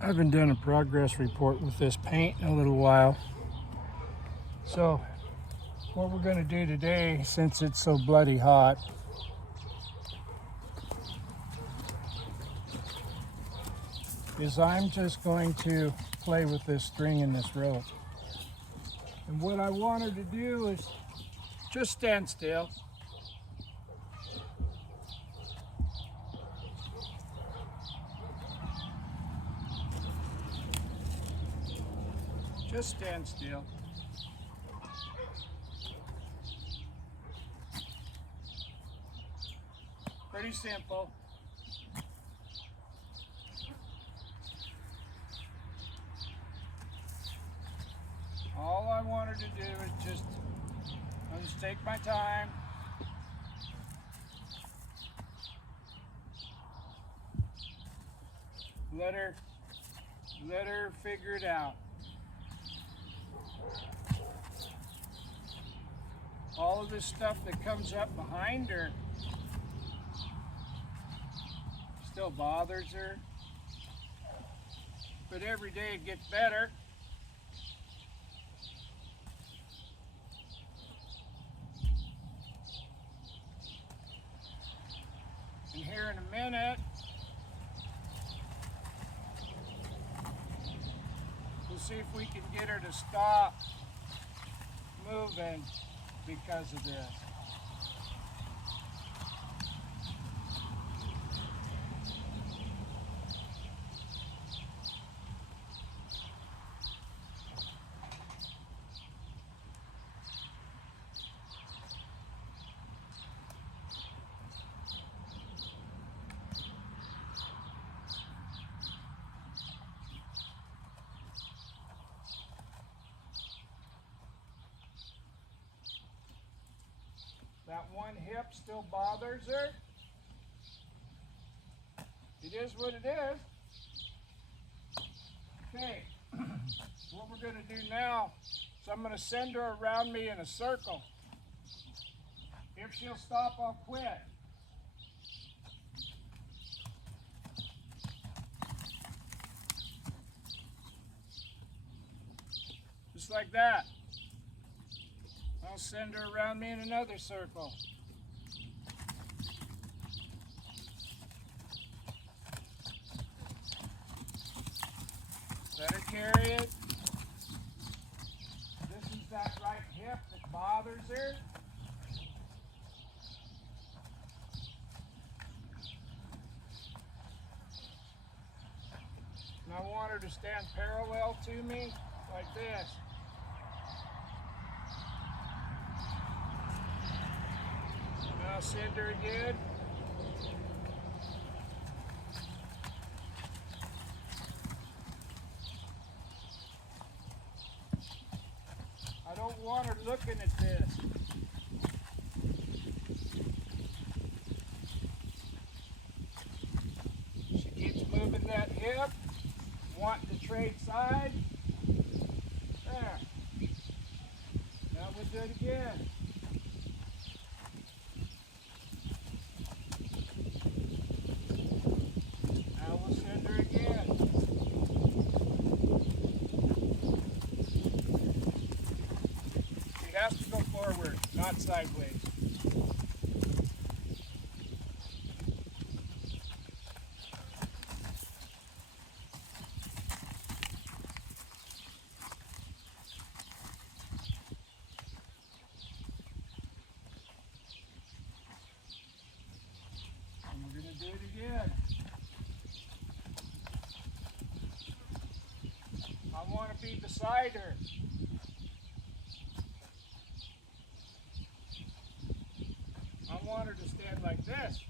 I haven't done a progress report with this paint in a little while. So what we're going to do today, since it's so bloody hot, is I'm just going to play with this string and this rope. And what I want her to do is just stand still. Just stand still. Pretty simple. All I want her to do is I'll just take my time. Let her figure it out. All of this stuff that comes up behind her still bothers her, but every day it gets better. And here in a minute, we'll see if we can get her to stop moving because of this. That one hip still bothers her. It is what it is. Okay, what we're going to do now is I'm going to send her around me in a circle. If she'll stop, I'll quit. Just like that. I'll send her around me in another circle. Let her carry it. This is that right hip that bothers her. And I want her to stand parallel to me like this. Now send her again. I don't want her looking at this. She keeps moving that hip, wanting to trade sides. There. Now we'll do it again. Now we'll send her again. She has to go forward, not sideways. And we're going to do it again. I want to be beside her. I want her to stand like this.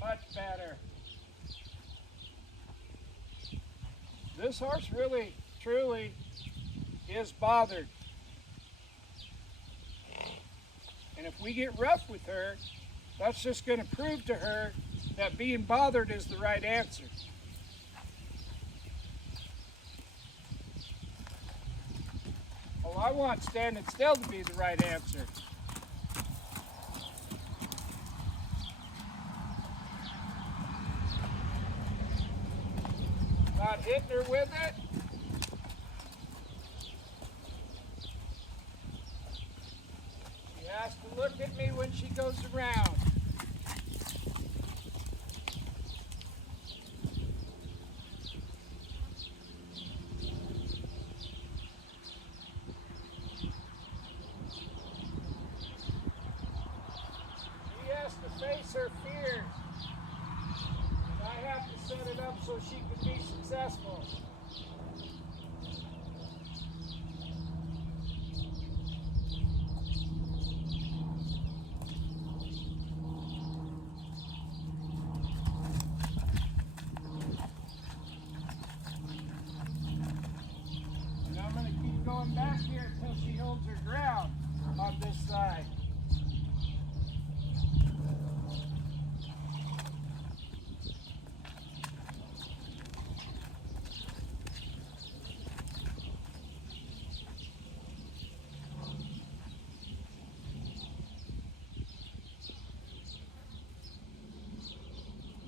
Much better. This horse really, truly is bothered. And if we get rough with her, that's just going to prove to her that being bothered is the right answer. Well, I want standing still to be the right answer. Not hitting her with it. She has to look at me when she goes around. She has to face her fears. And I have to set it up so she can be successful. And I'm going to keep going back here until she holds her ground on this side.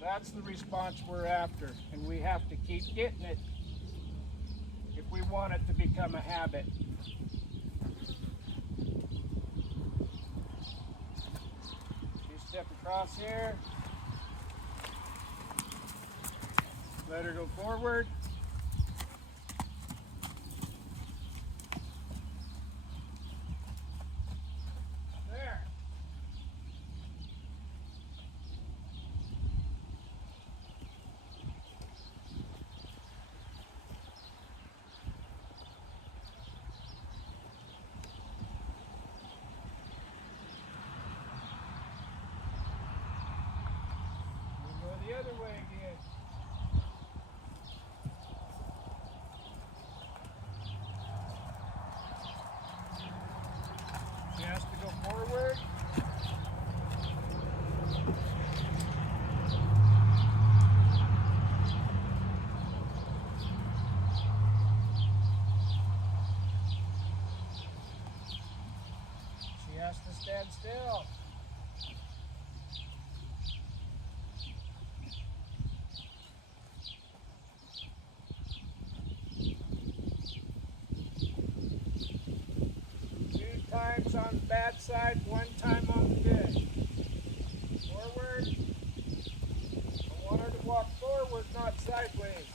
That's the response we're after, and we have to keep getting it if we want it to become a habit. You step across here, let her go forward. There. The other way again. She has to go forward. She has to stand still. Times on the bad side, one time on the good. Forward. I want her to walk forward, not sideways.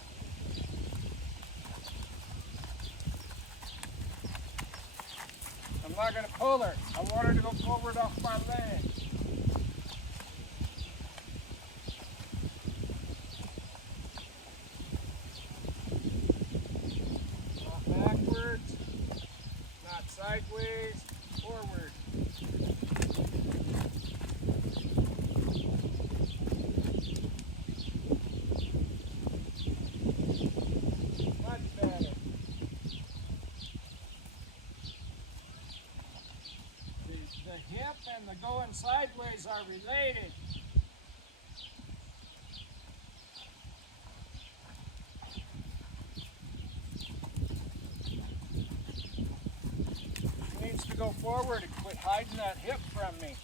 I'm not going to pull her. I want her to go forward off my leg. Not backwards, not sideways. Forward. Much better. The hip and the going sideways are related. Needs to go forward and quit hiding that hip from me.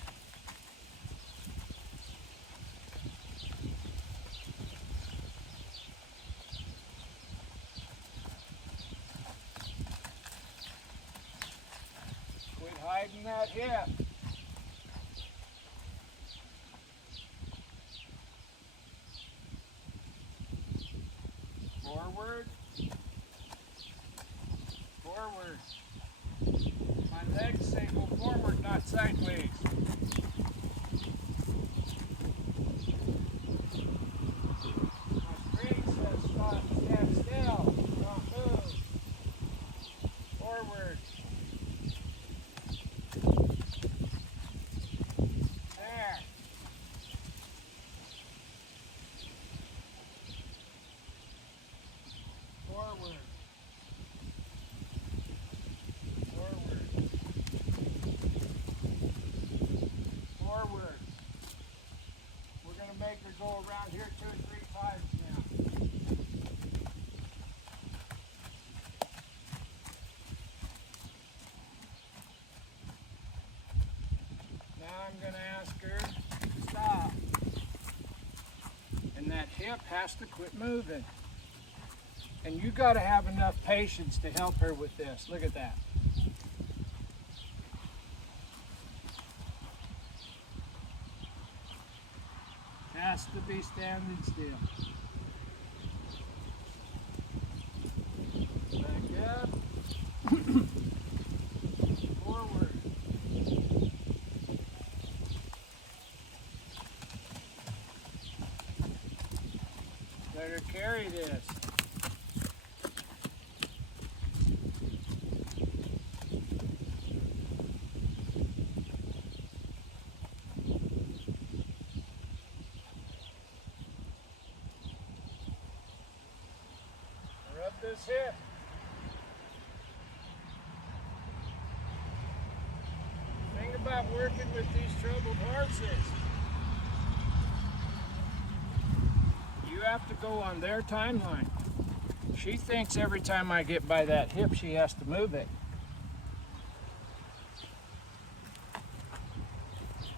Quit hiding that hip. Forward. Forward. My legs say go forward, not sideways. My brain says stop, stand still, don't move. Forward. There. Forward. Forward. hip has to quit moving. And you got to have enough patience to help her with this. Look at that. Has to be standing still. Back up. Forward. Let her carry this. Rub this hip. Think about working with these troubled horses. You have to go on their timeline. She thinks every time I get by that hip, she has to move it.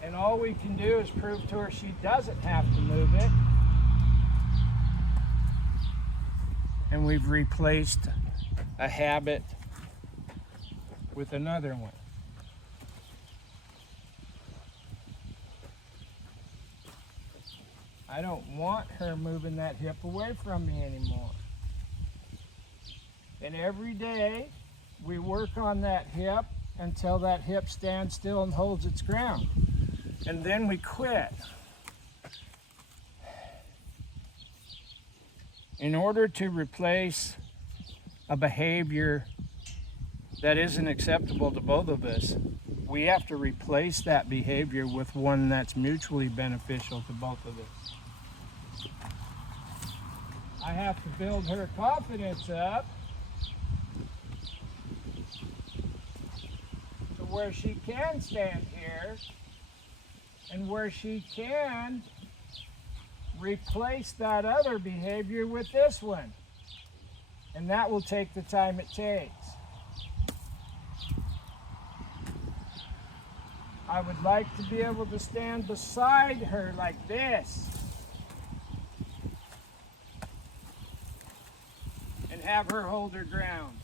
And all we can do is prove to her she doesn't have to move it. And we've replaced a habit with another one. I don't want her moving that hip away from me anymore. And every day we work on that hip until that hip stands still and holds its ground. And then we quit. In order to replace a behavior that isn't acceptable to both of us, we have to replace that behavior with one that's mutually beneficial to both of us. I have to build her confidence up to where she can stand here and where she can replace that other behavior with this one. And that will take the time it takes. I would like to be able to stand beside her like this and have her hold her ground.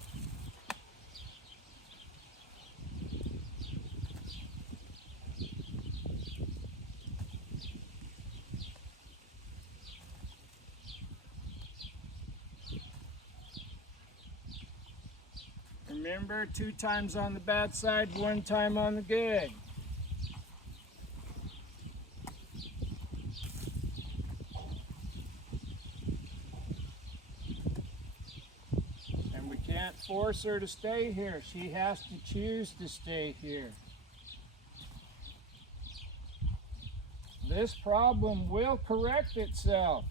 Remember, 2 times on the bad side, 1 time on the good. And we can't force her to stay here. She has to choose to stay here. This problem will correct itself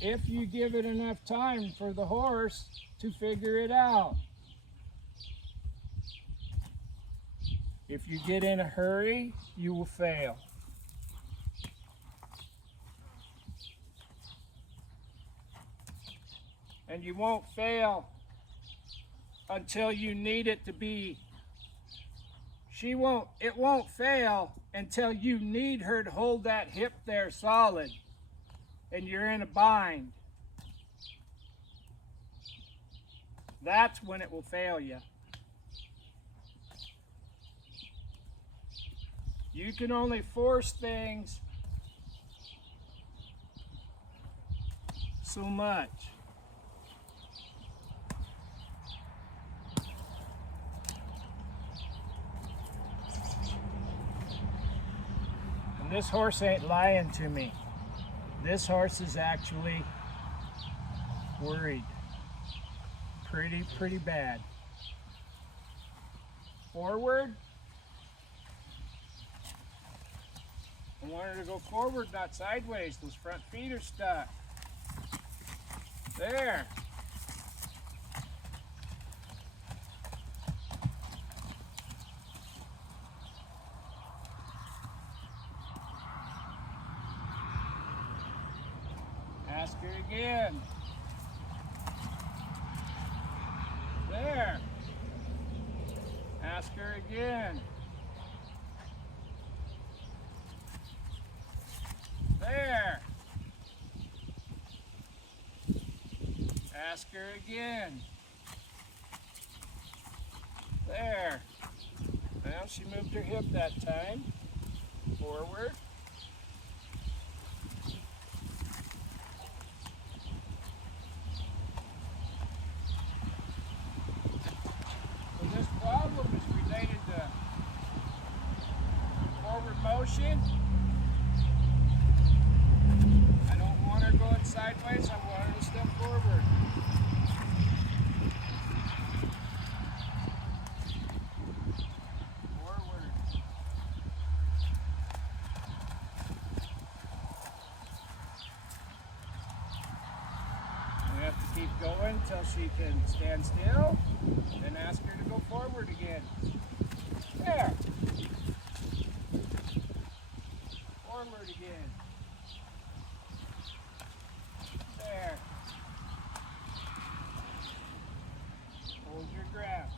if you give it enough time for the horse to figure it out. If you get in a hurry, you will fail. And you won't fail until you need it to be. It won't fail until you need her to hold that hip there solid and you're in a bind. That's when it will fail you. You can only force things so much. And this horse ain't lying to me. This horse is actually worried. Pretty bad. Forward. I want her to go forward, not sideways. Those front feet are stuck. There. Ask her again. There. Ask her again. There. Ask her again. There. Well, she moved her hip that time. Forward. So this problem is related to forward motion. I don't want her going sideways, I want her to step forward. Forward. We have to keep going until she can stand still, then ask her to go forward again. There. Forward again. There. Hold your grab.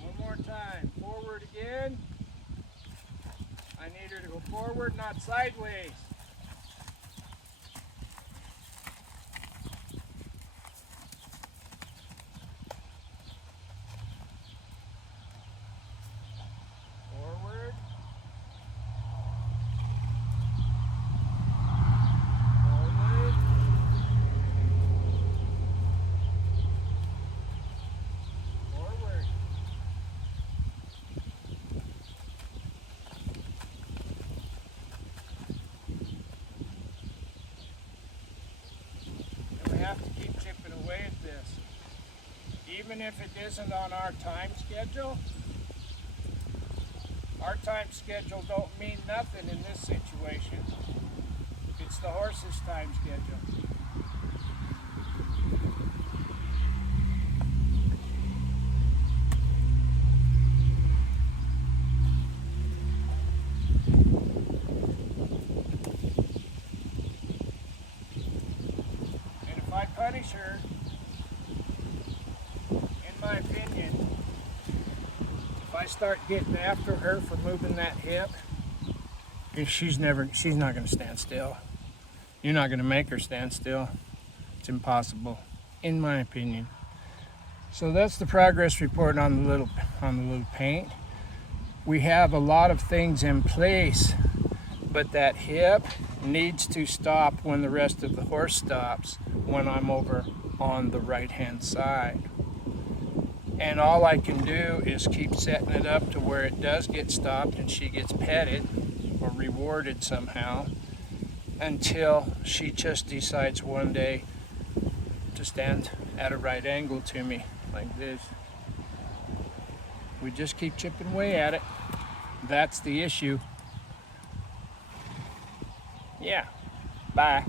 One more time. Forward again. I need her to go forward, not sideways. Forward. Forward. Forward. And we have to keep chipping away at this. Even if it isn't on our time schedule, our time schedule don't mean nothing in this situation. It's the horse's time schedule. And if I punish her, in my opinion, if I start getting after her for moving that hip, she's not going to stand still. You're not going to make her stand still. It's impossible, in my opinion. So that's the progress report on the little paint. We have a lot of things in place, but that hip needs to stop when the rest of the horse stops, when I'm over on the right-hand side. And all I can do is keep setting it up to where it does get stopped and she gets petted or rewarded somehow, until she just decides one day to stand at a right angle to me like this. We just keep chipping away at it. That's the issue. Yeah. Bye.